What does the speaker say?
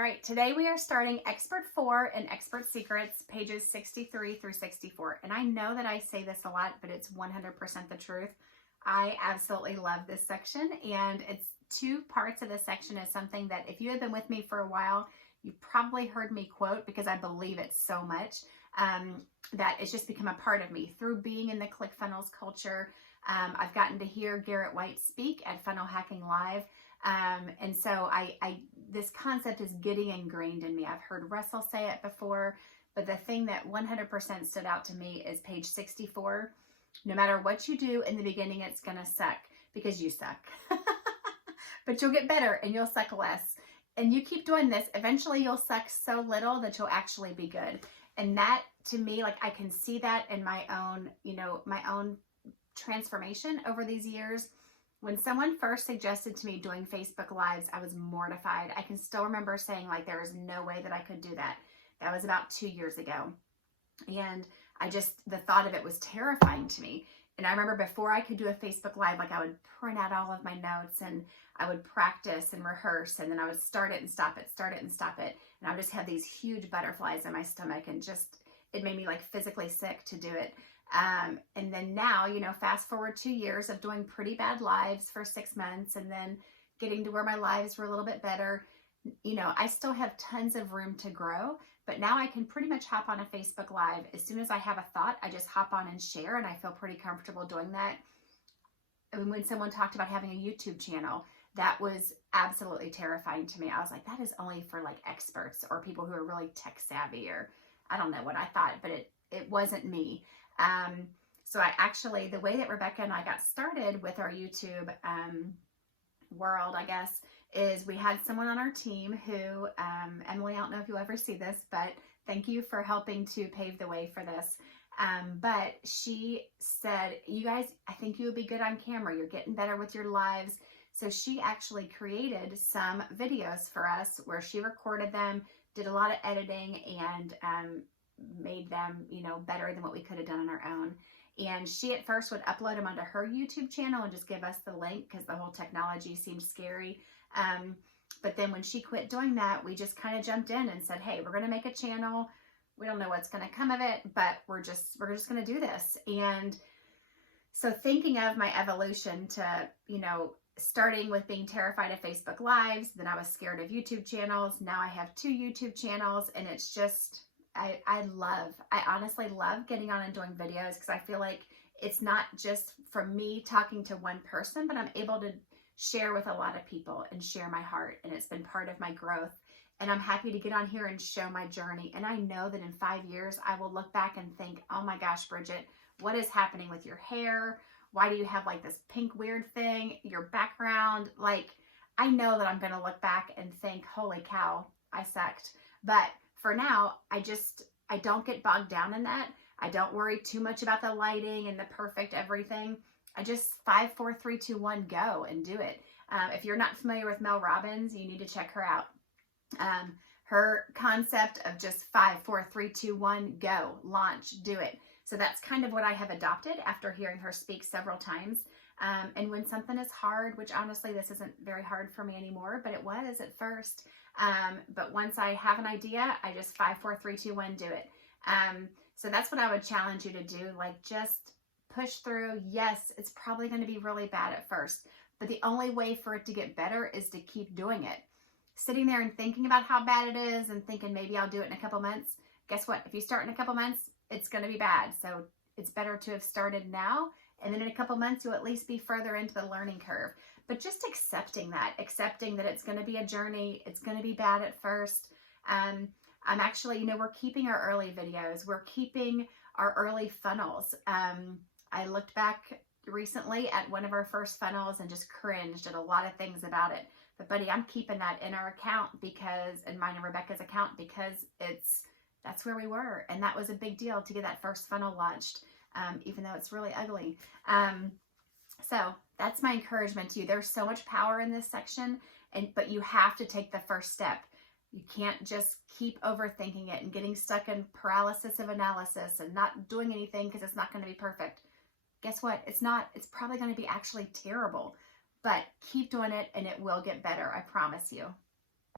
All right, today we are starting Expert 4 in Expert Secrets, pages 63 through 64. And I know that I say this a lot, but it's 100% the truth. I absolutely love this section, and it's two parts of this section is something that if you have been with me for a while, you've probably heard me quote because I believe it so much that it's just become a part of me. Through being in the ClickFunnels culture, I've gotten to hear Garrett White speak at Funnel Hacking Live. And so this concept is getting ingrained in me. I've heard Russell say it before, but the thing that 100% stood out to me is page 64. No matter what you do in the beginning, it's going to suck because you suck. But you'll get better and you'll suck less. And you keep doing this, eventually you'll suck so little that you'll actually be good. And that, to me, like, I can see that in my own, my own transformation over these years. When someone first suggested to me doing Facebook Lives, I was mortified. I can still remember saying, like, there is no way that I could do that. That was about 2 years ago. And the thought of it was terrifying to me. And I remember before I could do a Facebook Live, like, I would print out all of my notes and I would practice and rehearse, and then I would start it and stop it, start it and stop it. And I would just have these huge butterflies in my stomach, and it made me like physically sick to do it. And then now, fast forward 2 years of doing pretty bad lives for 6 months and then getting to where my lives were a little bit better. I still have tons of room to grow, but now I can pretty much hop on a Facebook Live. As soon as I have a thought, I just hop on and share, and I feel pretty comfortable doing that. I mean, when someone talked about having a YouTube channel, that was absolutely terrifying to me. I was like, that is only for like experts or people who are really tech savvy, or I don't know what I thought, but it wasn't me. So the way that Rebecca and I got started with our YouTube world, I guess, is we had someone on our team who, Emily, I don't know if you'll ever see this, but thank you for helping to pave the way for this. But she said, you guys, I think you would be good on camera. You're getting better with your lives. So she actually created some videos for us where she recorded them, did a lot of editing, and made them, better than what we could have done on our own. And she at first would upload them onto her YouTube channel and just give us the link because the whole technology seemed scary. But then when she quit doing that, we just kind of jumped in and said, hey, we're going to make a channel. We don't know what's going to come of it, but we're just going to do this. And so thinking of my evolution to, starting with being terrified of Facebook Lives, then I was scared of YouTube channels. Now I have 2 YouTube channels, and it's just, I honestly love getting on and doing videos because I feel like it's not just from me talking to one person, but I'm able to share with a lot of people and share my heart, and it's been part of my growth. And I'm happy to get on here and show my journey. And I know that in 5 years, I will look back and think, oh my gosh, Bridget, what is happening with your hair? Why do you have like this pink weird thing? Your background? Like, I know that I'm going to look back and think, holy cow, I sucked. But for now, I don't get bogged down in that. I don't worry too much about the lighting and the perfect everything. I just 5, 4, 3, 2, 1, go and do it. If you're not familiar with Mel Robbins, you need to check her out. Her concept of just 5, 4, 3, 2, 1, go, launch, do it. So that's kind of what I have adopted after hearing her speak several times. And when something is hard, which honestly, this isn't very hard for me anymore, but it was at first. But once I have an idea, I just 5, 4, 3, 2, 1, do it. So that's what I would challenge you to do. Like, just push through. Yes, it's probably going to be really bad at first, but the only way for it to get better is to keep doing it. Sitting there and thinking about how bad it is and thinking maybe I'll do it in a couple months. Guess what? If you start in a couple months, it's going to be bad. So it's better to have started now, and then in a couple months, you'll at least be further into the learning curve. But just accepting that it's going to be a journey. It's going to be bad at first. I'm actually, we're keeping our early videos. We're keeping our early funnels. I looked back recently at one of our first funnels and just cringed at a lot of things about it. But buddy, I'm keeping that in our account in mine and Rebecca's account, because that's where we were. And that was a big deal to get that first funnel launched, even though it's really ugly. So that's my encouragement to you. There's so much power in this section, but you have to take the first step. You can't just keep overthinking it and getting stuck in paralysis of analysis and not doing anything because it's not going to be perfect. Guess what? It's not. It's probably going to be actually terrible. But keep doing it and it will get better. I promise you.